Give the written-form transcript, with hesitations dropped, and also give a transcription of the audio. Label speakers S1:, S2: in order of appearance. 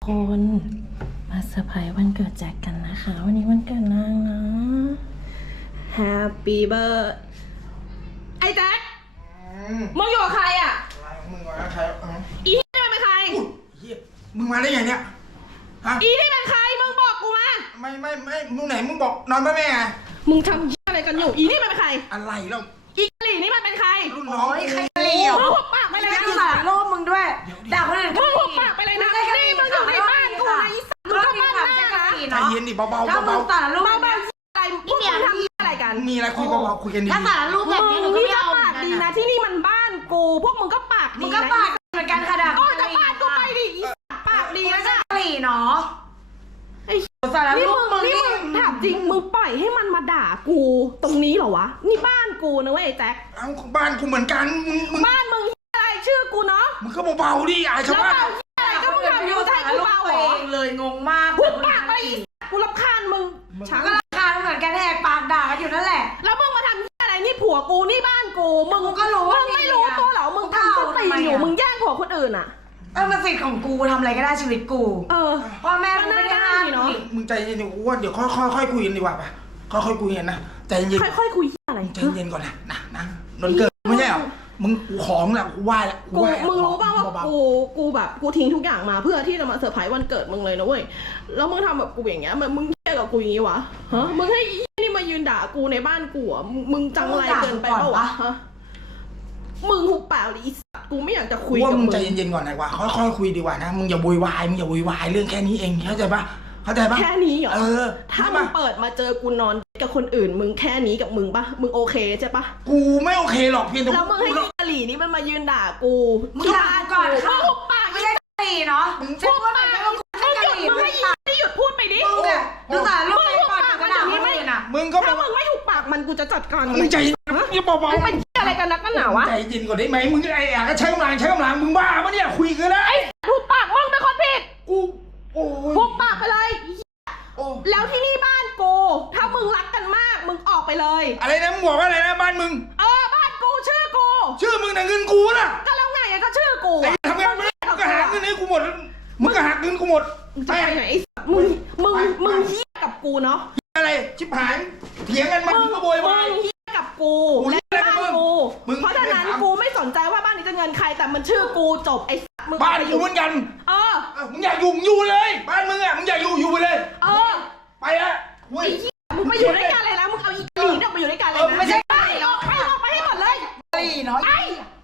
S1: คนมาเซอร์ไพรส์วันเกิดแจ็คกันนะคะวันนี้วันเกิดนางนะ Happy Birthday ไอ้แจ็คมึงอยู่กับใครอ่ะ
S2: อะไรของมึงวะใคร
S1: อีที่มันเป็นใคร
S2: มึงมาได้ไงเนี่ยฮะ
S1: อีที่เป็นใครมึงบอกกูมา
S2: ไม่มึงไหนมึงบอกนอนบ้านแม่ไง
S1: มึงทำอะไรกันอยู่อีนี่มันเป็นใคร
S2: อะไรแล้ว
S1: อีกะหลี่นี่มันเป็นใคร
S2: รุ่นน้อง
S3: ใครกะหรี่
S1: มึงหุบปากไปเลยนะ
S3: สารโลภมึงด้วยด่าคนอื่น
S1: มึงหุบปากไปเลยนะนี่มึงอยู่ในบ้านกูนะอีสัตว์มึงก็บ้านหน้านะ
S2: ใจเย็นดิเบาๆ
S3: ถ้ามึงสารรูป
S1: อะไรพวกมึงทำอะไรกัน
S2: มีอะไรคุยเบาๆคุยกันดี
S3: ถ้าสารรูปแบบนี้หนูก็ไม่เอา
S1: ปากดีนะที่นี่มันบ้านกูพวกมึงก็ปากดี
S3: มึงก็ปากเหมือนกันค่ะด่า
S1: ก็จะปากกูไปดิปากดีนะ
S3: กะหรี่เนาะ
S1: ไอ้สารรูปมึงนี่มึงถามจริงมึงปล่อยให้มันมาด่ากูตรงนี้เหรอวะนี่บ้านกูนะเว้ยไอ้แจ็ค
S2: บ้านกูเหมือนกันมึง
S1: บ้านมึงอะไรชื่อกูเนาะ
S2: มึงก็เบาๆดิอายชาวบ้าน
S1: อะไรก็มึงทำอยู่ใจกูเบาเหรอ
S3: เลยงงมาก
S1: พูดปากไปกูรำคาญมึง
S3: ฉันก็รำคาญเหมือนกันแหกปากด่ากันอยู่นั่นแหละ
S1: แล้วมึงมาทำอะไรนี่ผัวกูนี่บ้านกูมึง
S3: ก็รู้ว่า
S1: มึงไม่รู้ตัวเหรอมึงทำตัวตีนอยู่มึงแย่งผัวคนอื่นอ่ะ
S3: มันสิทธิ์ของกูทำอะไรก็ได้ชีวิตกูพ่อแม่กูไม่ได้ห้าม
S1: เนาะ
S2: มึงใจเย็นดิว่าเดี๋ยวค่อยคุยกันดีกว่าป่ะค่อยคุยกันนะใจเย็น
S1: ค่อยคุยอะไร
S2: ใจเย็นก่อนนะนนเกิดไม่ใช่หรอมึงกูของแหละกูไหว้แล้ว
S1: มึงรู้ป่าวว่ากูแบบกูทิ้งทุกอย่างมาเพื่อที่จะมาเซอร์ไพรส์วันเกิดมึงเลยนะเว้ยแล้วมึงทำแบบกูอย่างเงี้ยมึงเที่ยกับกูอย่างงี้วะฮะมึงให้นี่มายืนด่ากูในบ้านกูอ่ะมึงจังไรเกินไปเปล่าวะฮะมึงหุบปากดิกูไม่อยากจะคุยกับมึง
S2: มึงใจเย็นๆก่อนนะว่าค่อยๆคุยดีกว่านะมึงอย่าโวยวายเรื่องแค่นี้เองเข้าใจปะ
S1: แค่นี้เหรอถ้ามึงเปิดมาเจอกูนอนกับคนอื่นมึงแค่นี้กับมึงปะมึงโอเคใช่ปะ
S2: กูไม่โอเคหรอกเพียงแต่
S1: แล้วมึงให้กะหรี่นี่มันมายืนด่ากู
S3: มึงด่าก่อน
S1: มึงหุบปาก
S3: ไม่ใช่กะหรี่เนาะ
S1: มึงพูดไปมึงให้หยุดพูดไปดิ
S3: มึงอะดูสารรูปไปก่อนก็ด่าคนอื่นอะ
S2: มึงก็
S1: ถ้ามึงไม่หุบปากมันกูจะจัดการ
S2: มึงใจอย่าเบาๆ
S1: เป็นอะไรกันนักกันหนาวะ
S2: ใจเย็นก่อนได้ไหมมึงไอ้ก็ใช้กำลังมึงบ้าปะเนี่ยคุยกันนะ
S1: ไอ้หุบปากมึงเป็นคนผิด
S2: กูโอ้ย
S1: หุบปากไปเลยแล้วที่นี่บ้านกูถ้ามึงรักกันมากมึงออกไปเลย
S2: อะไรนะมึงบอกว่าอะไรนะบ้านมึง
S1: บ้านกูชื่อ
S2: มึงแต่เงินกูน่ะ
S1: ก็แล้วไงก็ชื่อกู
S2: ไอ้ทำงานไม่ได้ก็หาเงินให้กูหมดมึงก็หักเงินกูหมด
S1: ไปไหนมึงเหี้ยกับกูเนาะ
S2: อะไรชิบหายเถียงกันมึงก็โวยวาย
S1: เหี้ยกับกูและบ้านกูเพราะฉะนั้นกูไม่สนใจว่าบ้านนี้จะเงินใครแต่มันชื่อกูจบไอ้
S2: บ้านกูเหมือนกันมึงอยากอยู่เลยบ้านมึงอ่ะมึงอยากอยู่ไปเลยไปละ
S1: มึงไปอยู่ด้วยกันเลยนะมึงเอาอีกหลีเนี่ยไปอยู่ด้วยกันเลยนะ
S3: ไม่ใช่
S1: ออกไปให้หมดเลย
S3: กะหรี่เนาะ